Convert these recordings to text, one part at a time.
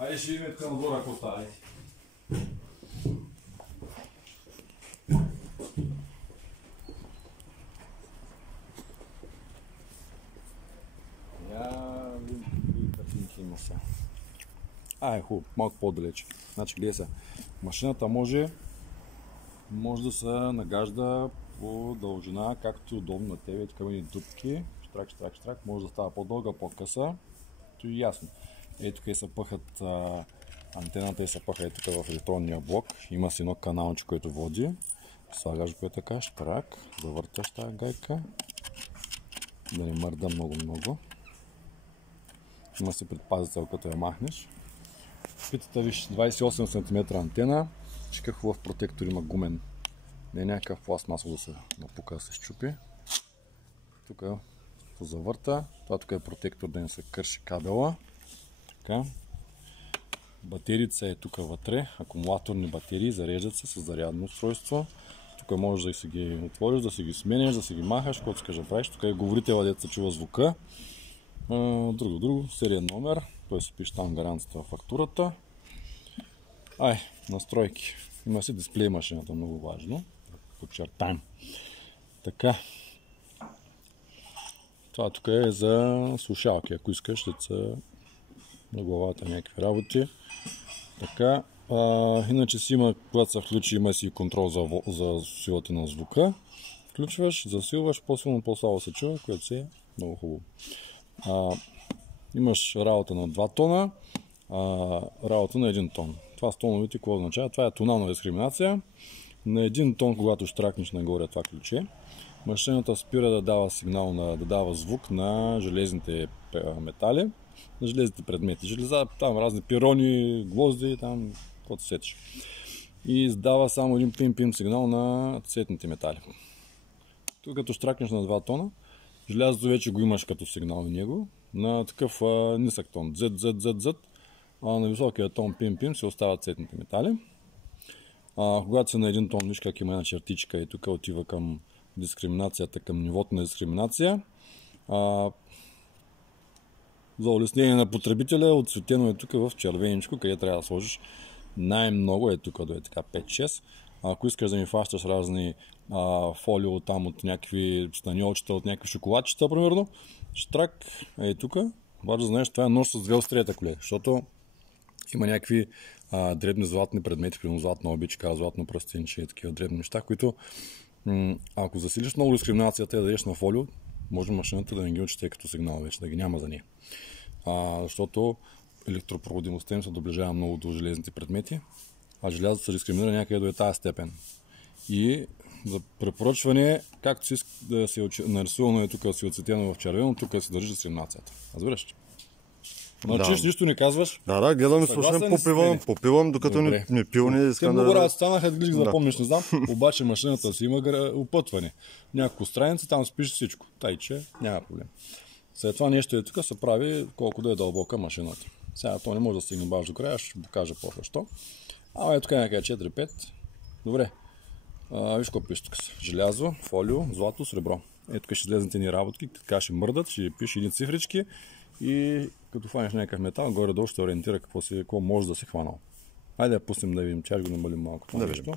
Айде ще видим тук надолу, ако става. Картинки има сега. Хубаво, малко по-далече. Значи гледай се, машината може да се нагажда по дължина, както е удобно на тебе, тук има дупки, штрак, може да става по-дълга, по-къса, то е ясно. Ето тук се пъхат антената и се пъха тук в електронния блок, има си едно каналче, което води, слагаш го така, штрак, завърташ тази гайка, да не мърда много. Има си предпазител, като я махнеш. Питата виж 28 см антена, чека хубав протектор, има гумен, не е някакъв пластмасов да се напука, да се щупи. Тук се завърта, това тук е протектор да не се кърши кабела. Така. Батерица е тук вътре, акумулаторни батерии, зареждат се с зарядно устройство. Тук можеш да си ги отвориш, да си ги сменяш, да си ги махаш, каквото искаш да правиш. Тук е говорителя, дето се чува звука. Друго, сериен номер, той се пише там гаранцията в фактурата. Настройки. Има си дисплей машината, много важно. Подчертаем. Така. Това тук е за слушалки, ако искаш да са на главата някакви работи. Така. Иначе си има, когато се включи, има си контрол за силата на звука. Включваш, засилваш, по-силно, по-слабо се чува, което си е много хубаво. Имаш работа на 2 тона, работа на 1 тон. Това с тоновите какво означава? Това е тонална дискриминация. На 1 тон, когато штракнеш нагоре това ключе, машината спира да дава сигнал, да дава звук на железните метали, на железните предмети. Железа, там разни пирони, гвозди, там каквото сетиш. И издава само един пим-пим сигнал на цветните метали. Тук като штракнеш на 2 тона, желязото вече го имаш като сигнал на него. На такъв нисък тон, Z, а на високия тон пим-пим се остават цветните метали. Когато са на 1 тон, виж как има една чертичка и тук отива към дискриминацията, към нивото на дискриминация. За улеснение на потребителя, отцветено е тук в червеничко, къде трябва да сложиш най-много, е тук до е така 5-6. Ако искаш да ми фащаш разни фолио там от някакви станиолчета, от някакви шоколадчета, примерно, штрак е тук. Обаче знаеш, това е нож с 2 острията, колеги, защото има някакви дребни златни предмети, примерно златна обичка, златно пръстенче и такива дребни неща, които ако засилиш много дискриминацията и да дадеш на фолио, може машината да не ги отчете като сигнал вече, да ги няма за нея. Защото електропроводимостта им се доближава много до железните предмети, а желязото се дискриминира някъде до тази степен. И за препоръчване, както си да си нарисувано е тук, си оцветено в червено, тук си държи дискриминацията. Разбираш ли? Мълчиш, нищо не казваш. Да, гледам и слушам, попивам, докато не пил, не искам да... Много работи станаха, глик запомниш, не знам, обаче машината си има опътване. Няколко страници, там спиш всичко. Тайче, няма проблем. След това нещо е тук, се прави колко да е дълбока машината. Сега то не може да стигне баш до края, ще покажа после що. Тук е някъде 4-5. Добре. Виж какво пише тук са. Желязо, фолио, злато, сребро. Тук ще излезнете ни работки, така ще мърдат, ще пише едни цифрички и като хванеш някакъв метал, горе-долу ще ориентира какво може да се хванал. Хайде да пуснем да видим, чак го намалим малко. Да видим.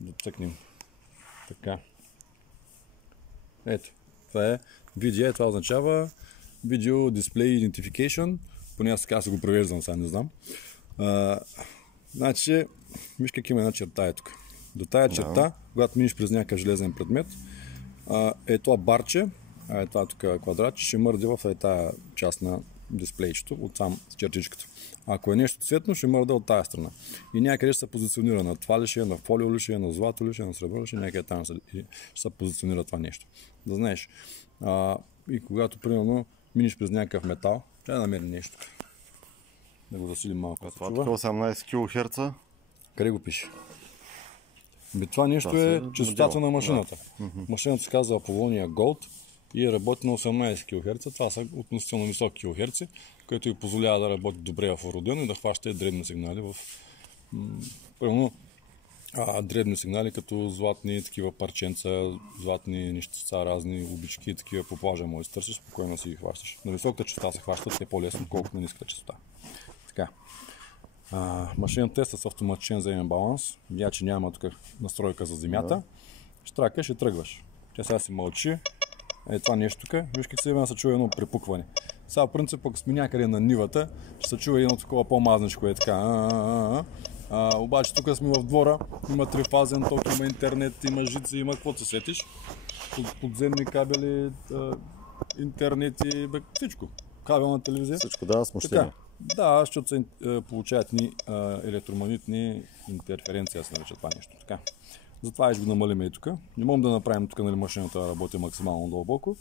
Да цъкнем. Така. Ето. Това е VGA, това означава Video Display Identification. Поне аз така се го превеждам, сега не знам. Значи, виж как има една черта е тук. До тая черта, когато минеш през някакъв железен предмет, това барче, това тук квадратче, ще мърди в тази част на дисплейчето, отсам с чертичката. Ако е нещо цветно, ще мърда от тази страна. И някъде ще се позиционира на това ли ще е, на фолио ли ще е, на злато ли ще е, на сребро ли ще е, някъде там ще се позиционира това нещо. Да знаеш. И когато, примерно, минеш през някакъв метал, трябва да намерим нещо. Да го засилим малко. Това тук 18 кГц. Къде го пише? Това нещо е честотата на машината. Машината се казва Apollonia Gold и работи на 18 кГц. Това са относително високи кГц, което ви позволява да работи добре в роден и да хваща дребни сигнали в дребни сигнали, като златни такива парченца, златни нещица, разни обички, такива по плажа може да търсиш, спокойно си ги хващаш. На високата честота се хващат, те по-лесно, колкото на ниската честота. Така. Машинен тест с автоматичен земен баланс. Видя, че няма тук настройка за земята. Штракаш и тръгваш. Тя сега си мълчи. Това нещо тук. Виж как се чува едно припукване. Сега в принцип, ако сме някъде на нивата, ще се чува едно такова по-мазничко. Обаче тук сме в двора. Има трифазен ток, има интернет, има жици, има какво се сетиш. Подземни кабели, интернети, всичко. Кабелна телевизия. Всичко, да, смущение. Да, защото се получават ни електромагнитни интерференции, се нарича това нещо. Така. Затова ще го намалим и тук. Не можем да направим тук, нали, машината да работи максимално дълбоко.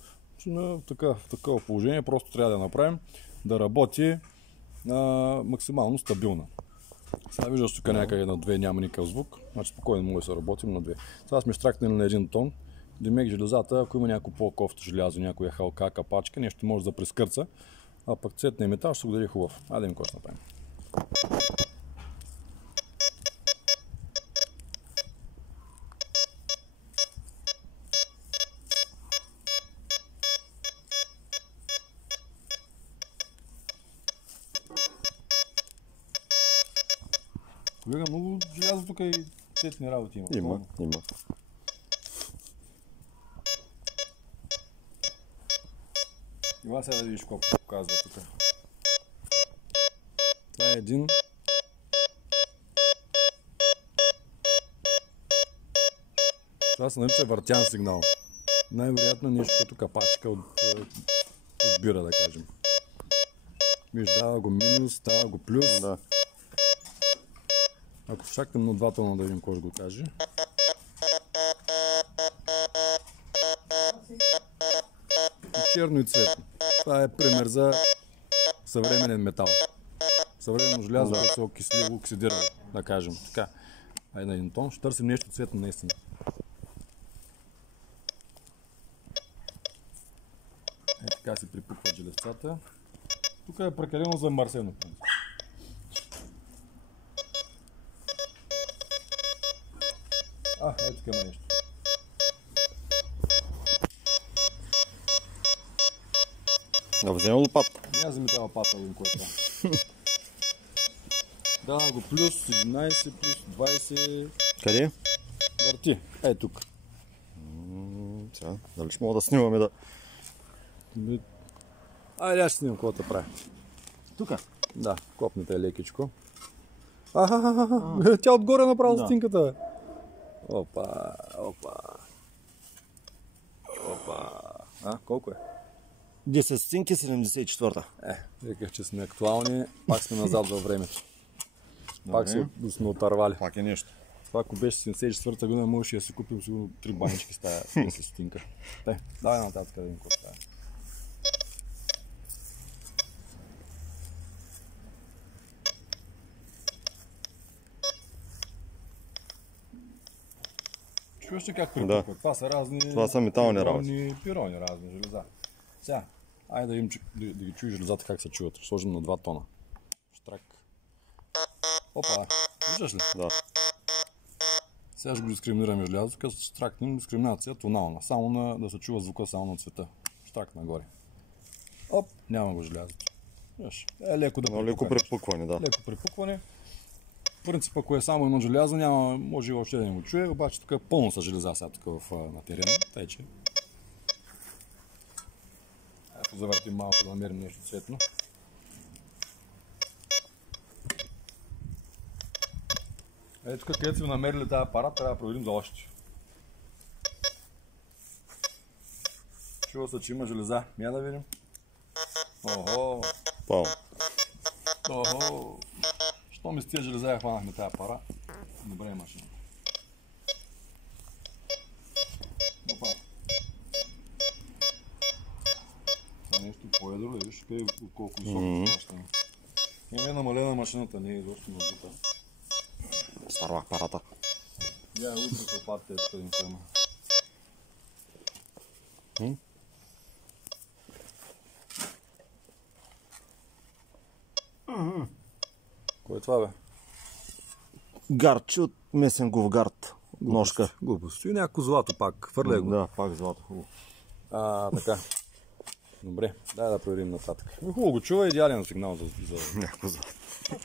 В такова положение просто трябва да направим да работи максимално стабилно. Сега виждаш тук някъде на 2 няма никакъв звук, значи спокойно може да се работим на 2. Сега сме штракнали на 1 тон. Демек железата, ако има някакво по-кофто желязо, някоя халка, капачка, нещо може да прескърца, а пък цветния метал ще се го даде хубав. Айде да им какво ще направим. Колега, много желязо тук и цветни работи има. Има. Ива сега да видиш колко показва тук. Това е един. Това се нарича въртян сигнал. Най-вероятно нещо като капачка от бира, да кажем. Виж, дава го минус, дава го плюс. Да. Ако чакам на 2 тона да видим кой ще го каже. Черно и цветно. Това е пример за съвременен метал. Съвременно желязо, което се окислило, оксидирало, да кажем. Така, айде на 1 тон. Ще търсим нещо цветно наистина. Така се припукват железцата. Тук е прекалено замърсено. Ето тук има нещо. Да взема лопата. Няма вземи тази лопата, един кой това. Да, го плюс 11, плюс 20. Къде? Върти. Ей тук. Сега, дали ще мога да снимаме да... Айде, аз ще снимам какво да прави. Тука? Да, копнете лекичко. Тя отгоре направо стинката. Опа. Колко е? 10 стинки, 74-та. Виках, че сме актуални, пак сме назад във времето. Пак сме отървали. Пак е нещо. Това, ако беше 74-та година, можеше да си купим сигурно 3 банички с тази 10 стинка. Давай нататък да видим какво става. Чуваш ли как припукват? Да. Това са разни... Това са метални работи. Пирони, разни железа. Сега, айде да ги чуеш железата как се чуват. Ще сложим на 2 тона. Штрак. Опа, виждаш ли? Да. Сега ще го дискриминираме желязото, като штракнем дискриминация тонална. Само да се чува звука само на цвета. Штрак нагоре. Оп, няма го желязото. Виж, леко да припукване. Леко припукване, да. Леко припукване. В принцип, ако е само едно желязо, може и въобще да не го чуе, обаче тук е пълно с железа сега тук на терена, тъй че. Ако завъртим малко да намерим нещо цветно. Ето тук, където сме намерили тази апарат, трябва да проверим за още. Чува се, че има железа. Я да видим. Охо! Охо! Що ми с тия железа я хванахме тази пара? Добре е машина. Опа. Това нещо по-едро ли? Виж колко високо плащаме. Не е намалена машината, не е изобщо надута. Старвах парата. Я утре с лопатите, ето къдем кой има. Кой е това, бе? Гарче от месен говгард. Ножка. Глупост. И някакво злато пак. Хвърляй го. Да, пак злато. Хубаво. Така. Добре, дай да проверим нататък. Хубаво го чува, идеален сигнал за... Някакво злато.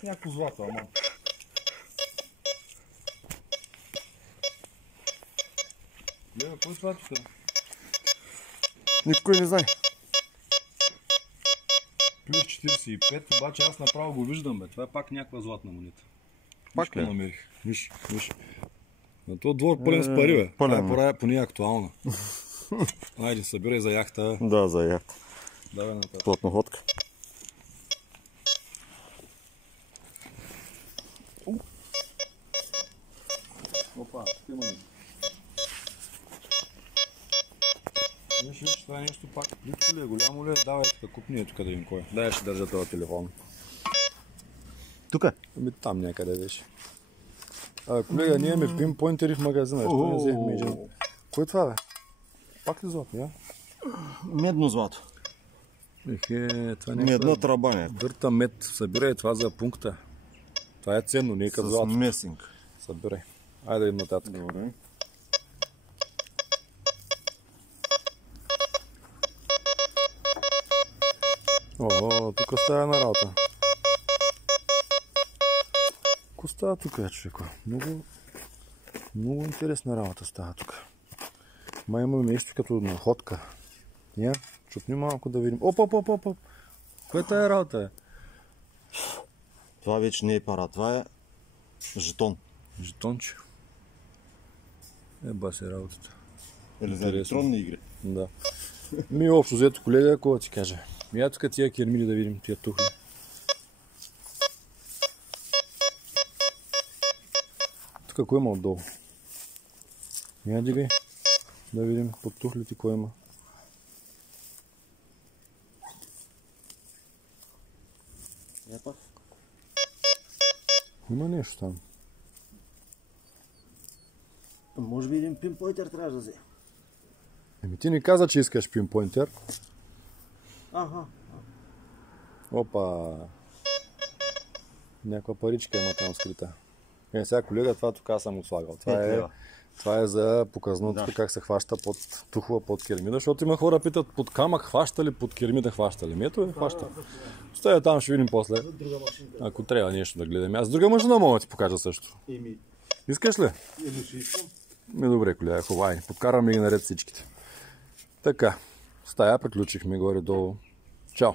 Някакво злато, ама. Гледа, какво е това тук? Никой не знае. Плюс 45, обаче аз направо го виждам, бе. Това е пак някаква златна монета. Пак ли? Намерих. Виж. На този двор пълен с пари, бе. Това е поне актуална. Айде, събирай за яхта. Да, за яхта. Давай нататък. Плътноходка. Опа, има ли? Виж, това е нещо пак. Плитко ли е, голямо ли е? Давай тук, купни е тук да видим кой. Дай ще държа този телефон. Тук е? Там някъде беше. Колега, ние ме пинпойнтери в магазина. Що не взехме един? Кой е това, бе? Пак ли злато, я? Медно злато. Това Медна тръба. Дърта мед. Събирай това за пункта. Това е ценно, не е като злато. С месинг. Събирай. Айде да им нататък. Добре. Ого, тук става една работа. Какво става тук, човеко? Много интересна работа става тук. Май имаме нещо като находка. Я, чупни малко да видим. Оп! Кое тая работа е? Това вече не е пара, това е жетон. Жетонче. Еба се работата. Или за електронни игри. Да. Общо взето, колега, какво да ти кажа? Я тук тия кермини да видим, тия тухли. Тук кой има отдолу? Я дигай. Да видим под тухлите кой има. Има нещо там. Може би един пинпойнтер трябва да взе. Ти не каза, че искаш пинпойнтер. Аха. Опа. Някаква паричка има там скрита. Сега колега, това тук аз съм го слагал. Това е за показното как се хваща под тухла, под кермида, защото има хора питат под камък хваща ли, под кермида хваща ли. Ето е, хваща. Стоя там, ще видим после. Ако трябва нещо да гледаме. Аз друга машина мога да ти покажа също. Искаш ли? Добре, колега, хубаво. Подкараме ги наред всичките. Така, стая приключихме горе-долу. Чао!